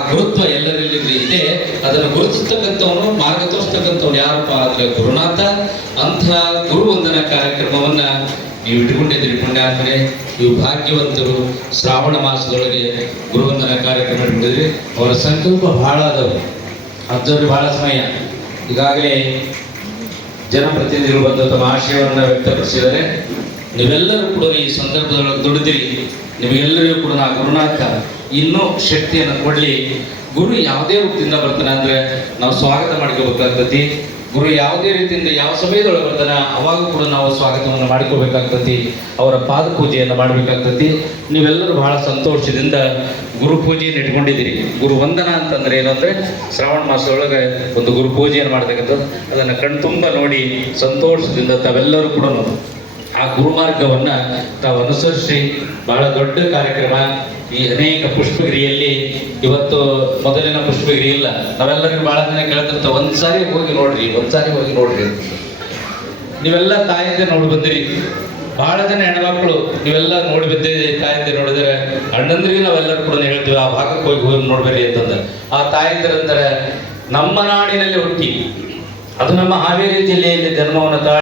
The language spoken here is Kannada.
ಆ ಗುರುತ್ವ ಎಲ್ಲರಲ್ಲಿ ಇದೆ. ಅದನ್ನು ಗುರುತಿಸ್ತಕ್ಕಂಥವನು, ಮಾರ್ಗ ತೋರಿಸ್ತಕ್ಕಂಥವ್ನು ಯಾರಪ್ಪ ಅಂದ್ರೆ ಗುರುನಾಥ. ಅಂಥ ಗುರುವಂದನ ಕಾರ್ಯಕ್ರಮವನ್ನ ನೀವು ಇಟ್ಕೊಂಡಿದ್ದೀರಿ ಪುಣ್ಯಾತ್ಮನೆ. ನೀವು ಭಾಗ್ಯವಂತರು. ಶ್ರಾವಣ ಮಾಸದೊಳಗೆ ಗುರುವಂದನ ಕಾರ್ಯಕ್ರಮ ಇಟ್ಕೊಂಡಿದ್ರಿ. ಅವರ ಸಂಕಲ್ಪ ಬಹಳ ಅದಾವು, ಅದ್ದವ್ರಿಗೆ ಬಹಳ ಸಮಯ. ಈಗಾಗಲೇ ಜನಪ್ರತಿನಿಧಿಗಳು ಬಂದು ತಮ್ಮ ಆಶಯವನ್ನು ವ್ಯಕ್ತಪಡಿಸಿದರೆ, ನೀವೆಲ್ಲರೂ ಕೂಡ ಈ ಸಂದರ್ಭದೊಳಗೆ ದುಡಿದಿರಿ. ನಿಮಗೆಲ್ಲರಿಗೂ ಕೂಡ ನಾ ಗುರುನಾಥ ಇನ್ನೂ ಶಕ್ತಿಯನ್ನು ಕೊಡಲಿ. ಗುರು ಯಾವುದೇ ರೂಪದಿಂದ ಬರ್ತಾನೆ ಅಂದರೆ ನಾವು ಸ್ವಾಗತ ಮಾಡ್ಕೋಬೇಕಾಗ್ತತಿ. ಗುರು ಯಾವುದೇ ರೀತಿಯಿಂದ ಯಾವ ಸಮಯದೊಳಗೆ ಬರ್ತಾನೆ ಅವಾಗ ಕೂಡ ನಾವು ಸ್ವಾಗತವನ್ನು ಮಾಡ್ಕೋಬೇಕಾಗ್ತತಿ. ಅವರ ಪಾದ ಪೂಜೆಯನ್ನು ಮಾಡಬೇಕಾಗ್ತತಿ. ನೀವೆಲ್ಲರೂ ಬಹಳ ಸಂತೋಷದಿಂದ ಗುರು ಪೂಜೆಯನ್ನು ಇಟ್ಕೊಂಡಿದ್ದೀರಿ. ಗುರು ವಂದನ ಅಂತಂದ್ರೆ ಏನಂದರೆ ಶ್ರಾವಣ ಮಾಸದೊಳಗೆ ಒಂದು ಗುರು ಪೂಜೆಯನ್ನು ಮಾಡ್ತಕ್ಕಂಥದ್ದು. ಅದನ್ನು ಕಣ್ತುಂಬ ನೋಡಿ ಸಂತೋಷದಿಂದ ತಾವೆಲ್ಲರೂ ಕೂಡ ಆ ಗುರುಮಾರ್ಗವನ್ನು ತಾವು ಅನುಸರಿಸಿ ಬಹಳ ದೊಡ್ಡ ಕಾರ್ಯಕ್ರಮ. ಈ ಅನೇಕ ಪುಷ್ಪಗಿರಿಯಲ್ಲಿ ಇವತ್ತು ಮೊದಲಿನ ಪುಷ್ಪಗಿರಿ ಇಲ್ಲ. ನಾವೆಲ್ಲರಿಗೂ ಬಹಳ ಜನ ಕೇಳ್ತಿರ್ತಾವೆ, ಒಂದ್ಸಾರಿ ಹೋಗಿ ನೋಡ್ರಿ, ಒಂದ್ಸಾರಿ ಹೋಗಿ ನೋಡ್ರಿ. ನೀವೆಲ್ಲ ತಾಯಿಂದ ನೋಡಿ ಬಂದಿರಿ. ಬಹಳ ಜನ ಹೆಣ್ಮಕ್ಳು ನೀವೆಲ್ಲ ನೋಡಿ ಬಂದಿರಿ, ತಾಯಿಂದ ನೋಡಿದರೆ ಅಣ್ಣಂದ್ರಿಗೆ ನಾವೆಲ್ಲರೂ ಕೂಡ ಹೇಳ್ತೀವಿ ಆ ಭಾಗಕ್ಕೆ ಹೋಗಿ ನೋಡ್ಬೇರಿ ಅಂತಂದ್ರೆ. ಆ ತಾಯಿಂದರಂತಾರೆ ನಮ್ಮ ನಾಡಿನಲ್ಲಿ ಹುಟ್ಟಿ, ಅದು ನಮ್ಮ ಹಾವೇರಿ ಜಿಲ್ಲೆಯಲ್ಲಿ ಜನ್ಮವನ್ನು